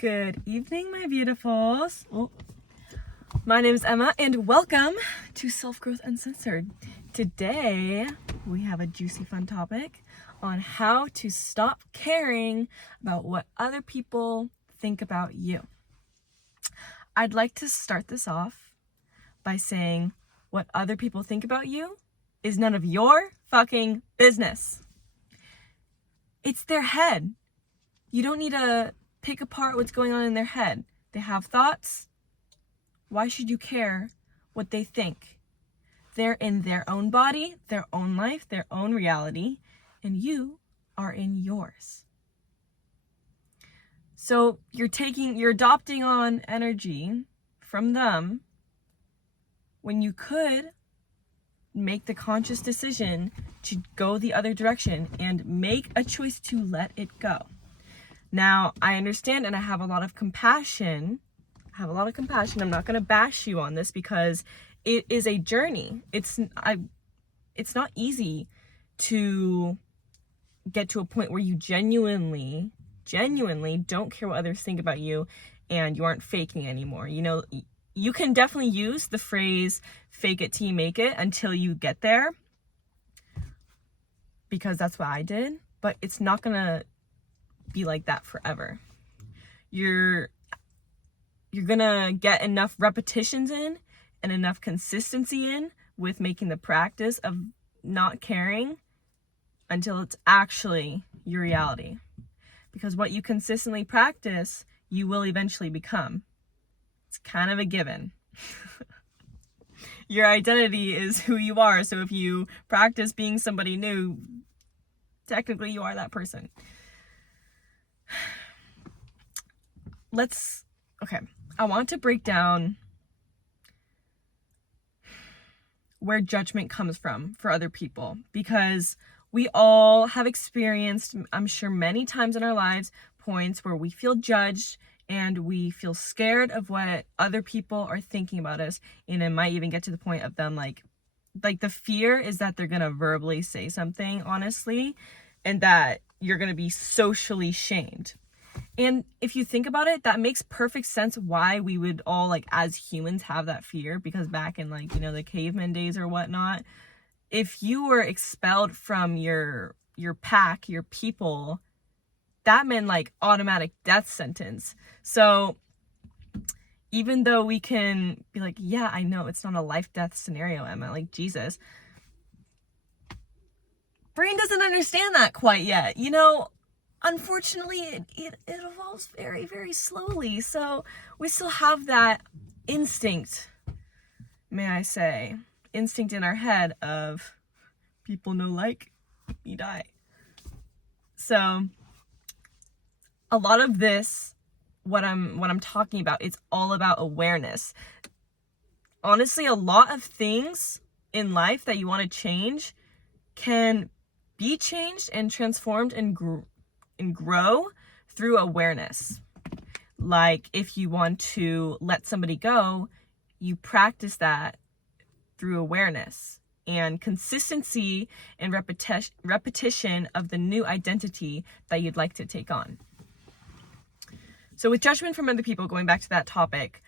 Good evening, my beautifuls. My name is Emma, and welcome to Self Growth Uncensored. Today, we have a juicy, fun topic on how to stop caring about what other people think about you. I'd like to start this off by saying what other people think about you is none of your fucking business. It's their head. You don't need to pick apart what's going on in their head. They have thoughts. Why should you care what they think? They're in their own body, their own life, their own reality, and you are in yours. So you're adopting on energy from them when you could make the conscious decision to go the other direction and make a choice to let it go. Now, I understand and I have a lot of compassion. I'm not going to bash you on this because it is a journey. It's not easy to get to a point where you genuinely don't care what others think about you and you aren't faking anymore. You know, you can definitely use the phrase fake it till you make it until you get there, because that's what I did, but it's not going to be like that forever. You're gonna get enough repetitions in and enough consistency in with making the practice of not caring until it's actually your reality. Because what you consistently practice, you will eventually become. It's kind of a given. Your identity is who you are, so if you practice being somebody new, technically you are that person. I want to break down where judgment comes from for other people, because we all have experienced, I'm sure many times in our lives, points where we feel judged and we feel scared of what other people are thinking about us, and it might even get to the point of them like the fear is that they're gonna verbally say something honestly and that you're gonna be socially shamed. And if you think about it, that makes perfect sense why we would all, like, as humans have that fear, because back in, like, you know, the caveman days or whatnot, if you were expelled from your pack, your people, that meant, like, automatic death sentence. So even though we can be like, yeah, I know it's not a life-death scenario, Emma, like, Jesus, brain doesn't understand that quite yet, you know. Unfortunately, it evolves very, very slowly. So we still have that instinct, may I say, instinct in our head of people no like, me die. So a lot of this, what I'm talking about, it's all about awareness. Honestly, a lot of things in life that you want to change can be changed and transformed and grow through awareness. Like, if you want to let somebody go, you practice that through awareness and consistency and repetition of the new identity that you'd like to take on. So with judgment from other people, going back to that topic,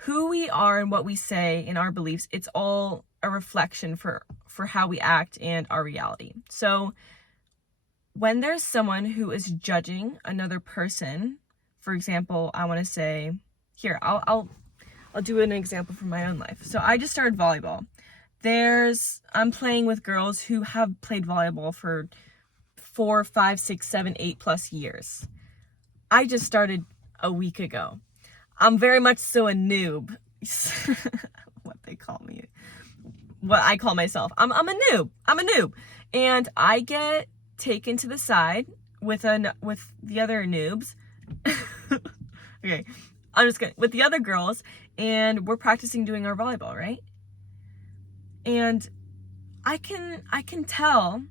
who we are and what we say in our beliefs, it's all a reflection for how we act and our reality. So when there's someone who is judging another person, for example, I want to say, here, I'll do an example from my own life. So I just started volleyball. I'm playing with girls who have played volleyball for 4, 5, 6, 7, 8 plus years. I just started a week ago. I'm very much so a noob. What I call myself. I'm a noob. And I get taken to the side with the other noobs. Okay. With the other girls, and we're practicing doing our volleyball, right? And I can tell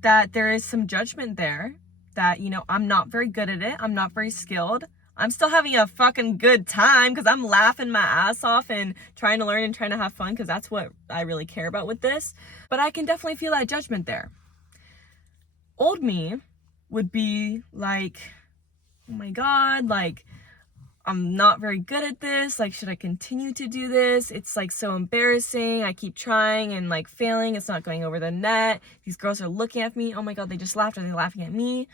that there is some judgment there, that, you know, I'm not very good at it. I'm not very skilled. I'm still having a fucking good time because I'm laughing my ass off and trying to learn and trying to have fun because that's what I really care about with this. But I can definitely feel that judgment there. Old me would be like, oh my God, like, I'm not very good at this. Like, should I continue to do this? It's like so embarrassing. I keep trying and like failing. It's not going over the net. These girls are looking at me. Oh my God, they just laughed. Are they laughing at me?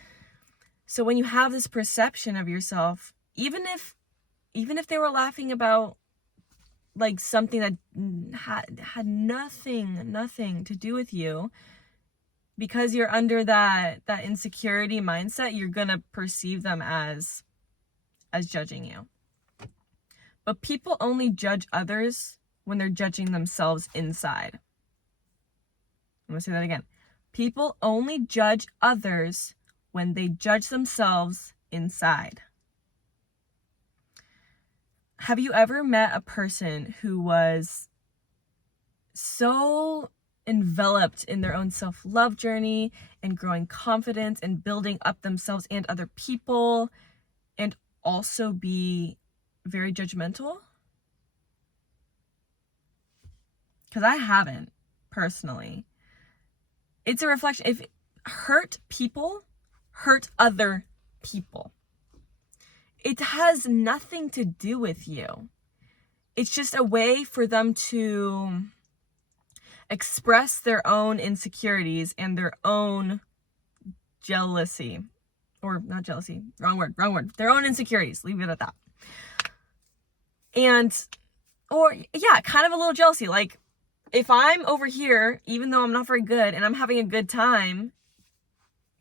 So when you have this perception of yourself, even if they were laughing about like something that had nothing to do with you, because you're under that insecurity mindset, you're gonna perceive them as judging you. But people only judge others when they're judging themselves inside. I'm gonna say that again. People only judge others when they judge themselves inside. Have you ever met a person who was so enveloped in their own self-love journey and growing confidence and building up themselves and other people, and also be very judgmental? Because I haven't, personally. It's a reflection. If hurt people hurt other people, it has nothing to do with you. It's just a way for them to express their own insecurities and their own jealousy. Or not jealousy, wrong word. Their own insecurities, leave it at that. And, or yeah, kind of a little jealousy. Like, if I'm over here, even though I'm not very good and I'm having a good time,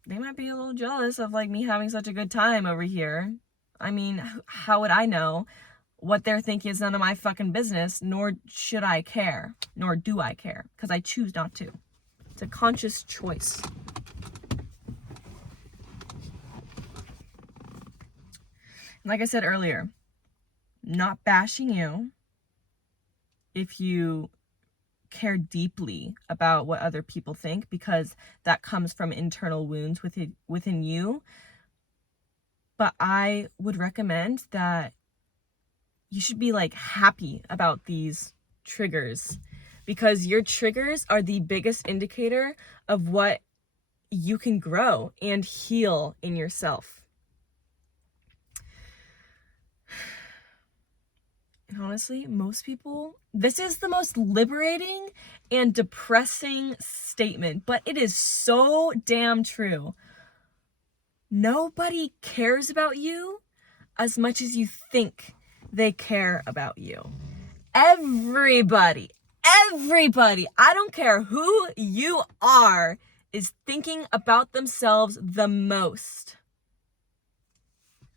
they might be a little jealous of like me having such a good time over here. I mean, how would I know? What they're thinking is none of my fucking business, nor should I care, nor do I care, because I choose not to. It's a conscious choice. And like I said earlier, not bashing you if you care deeply about what other people think, because that comes from internal wounds within you. But I would recommend that you should be like happy about these triggers, because your triggers are the biggest indicator of what you can grow and heal in yourself. And honestly, most people, this is the most liberating and depressing statement, but it is so damn true. Nobody cares about you as much as you think they care about you. Everybody, I don't care who you are, is thinking about themselves the most.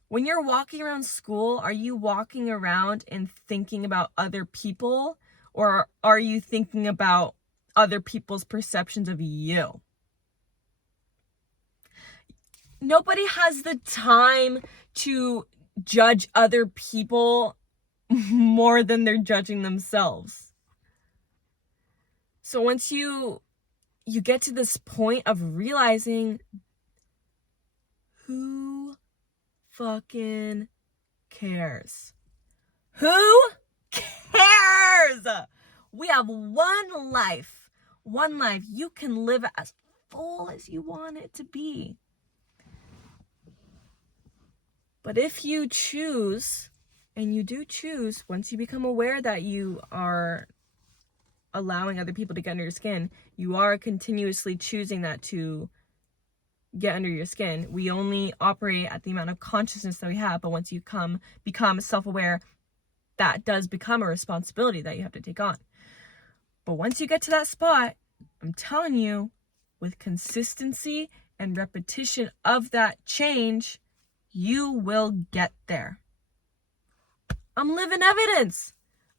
When you're walking around school, are you walking around and thinking about other people, or are you thinking about other people's perceptions of you? Nobody has the time to judge other people more than they're judging themselves. So once you get to this point of realizing, who fucking cares? Who cares? We have one life. You can live it as full as you want it to be. But if you choose, and you do choose, once you become aware that you are allowing other people to get under your skin, you are continuously choosing that to get under your skin. We only operate at the amount of consciousness that we have, but once you become self-aware, that does become a responsibility that you have to take on. But once you get to that spot, I'm telling you, with consistency and repetition of that change, you will get there. I'm living evidence.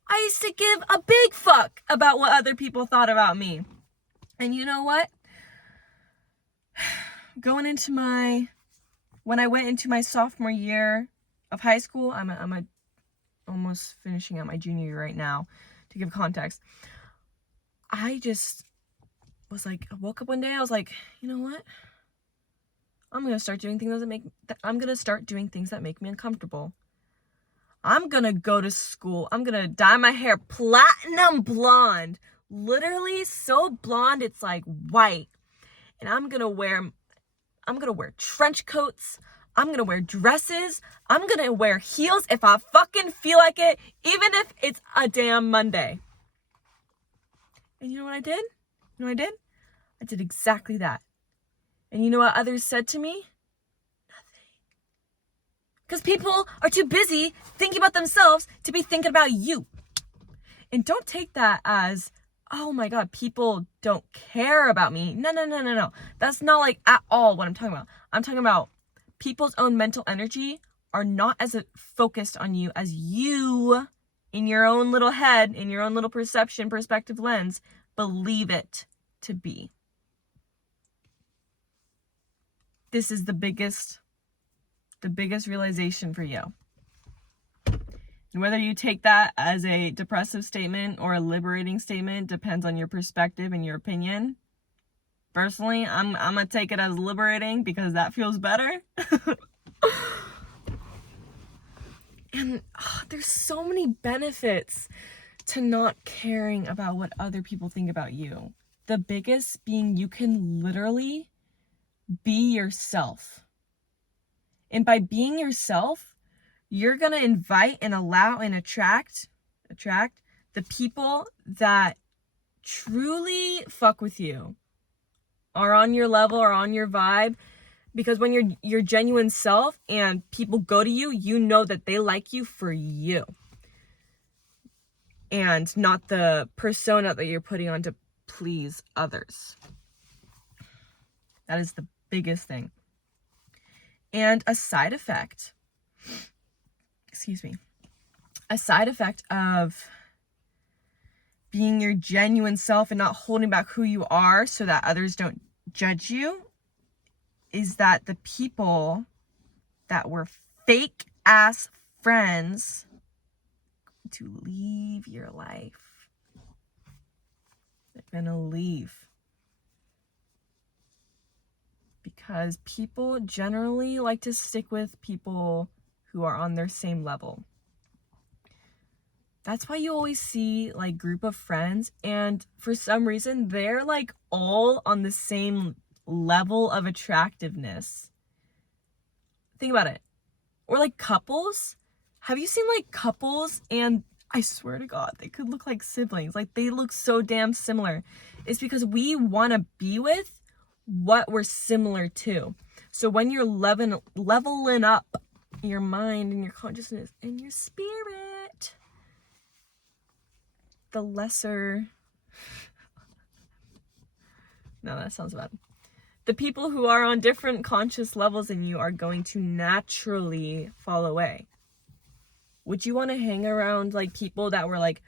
I used to give a big fuck about what other people thought about me. And you know what? When I went into my sophomore year of high school, I'm almost finishing out my junior year right now, to give context. I just was like, I woke up one day, I was like, you know what? I'm going to start doing things that make me uncomfortable. I'm going to go to school. I'm going to dye my hair platinum blonde. Literally so blonde it's like white. And I'm going to wear trench coats. I'm going to wear dresses. I'm going to wear heels if I fucking feel like it, even if it's a damn Monday. And you know what I did? I did exactly that. And you know what others said to me? Nothing. Because people are too busy thinking about themselves to be thinking about you. And don't take that as, oh my God, people don't care about me. No. That's not like at all what I'm talking about. I'm talking about people's own mental energy are not as focused on you as you in your own little head, in your own little perspective lens, believe it to be. This is the biggest realization for you. And whether you take that as a depressive statement or a liberating statement depends on your perspective and your opinion. Personally, I'm gonna take it as liberating because that feels better. And there's so many benefits to not caring about what other people think about you. The biggest being you can literally be yourself. And by being yourself, you're going to invite and allow and attract the people that truly fuck with you, are on your level, or on your vibe. Because when you're your genuine self and people go to you, you know that they like you for you. And not the persona that you're putting on to please others. That is the biggest thing. And a side effect of being your genuine self and not holding back who you are so that others don't judge you is that the people that were fake ass friends to leave your life. They're gonna leave. Because people generally like to stick with people who are on their same level. That's why you always see like group of friends, and for some reason they're like all on the same level of attractiveness. Think about it. Or like couples. Have you seen like couples and I swear to God, they could look like siblings. Like they look so damn similar. It's because we want to be with what we're similar to. So when you're leveling up your mind and your consciousness and your spirit, the lesser... No, that sounds bad. The people who are on different conscious levels than you are going to naturally fall away. Would you want to hang around like people that were like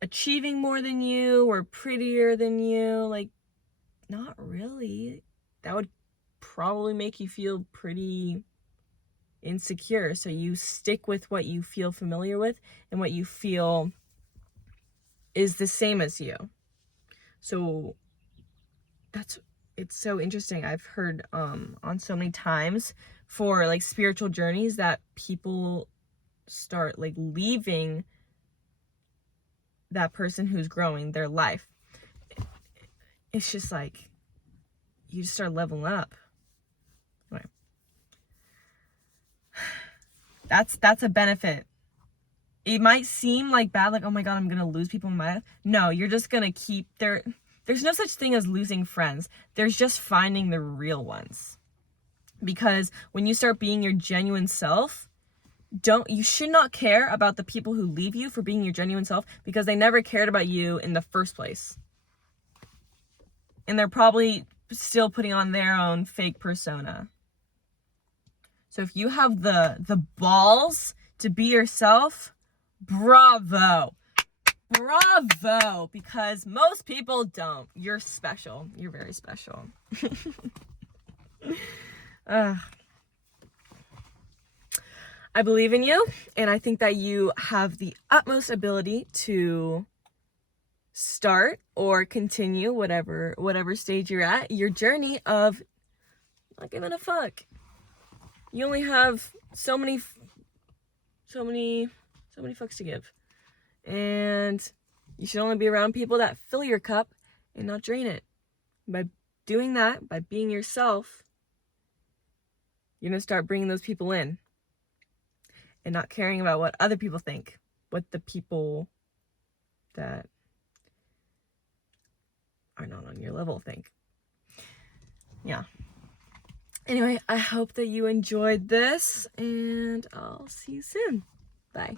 achieving more than you or prettier than you? Like, not really. That would probably make you feel pretty insecure. So you stick with what you feel familiar with and what you feel is the same as you. So it's so interesting. I've heard on so many times for like spiritual journeys that people start like leaving that person who's growing their life. It's just like you just start leveling up. Anyway. That's a benefit. It might seem like bad, like, oh my God, I'm gonna lose people in my life. No, you're just gonna keep there's no such thing as losing friends. There's just finding the real ones. Because when you start being your genuine self, you should not care about the people who leave you for being your genuine self, because they never cared about you in the first place. And they're probably still putting on their own fake persona. So if you have the balls to be yourself, bravo, because most people don't. You're special. You're very special. I believe in you, and I think that you have the utmost ability to start or continue whatever stage you're at, your journey of Not giving a fuck. You only have so many fucks to give. And you should only be around people that fill your cup and not drain it. By doing that, by being yourself, you're going to start bringing those people in and not caring about what other people think, what the people that are not on your level think. Yeah. Anyway, I hope that you enjoyed this, and I'll see you soon. Bye.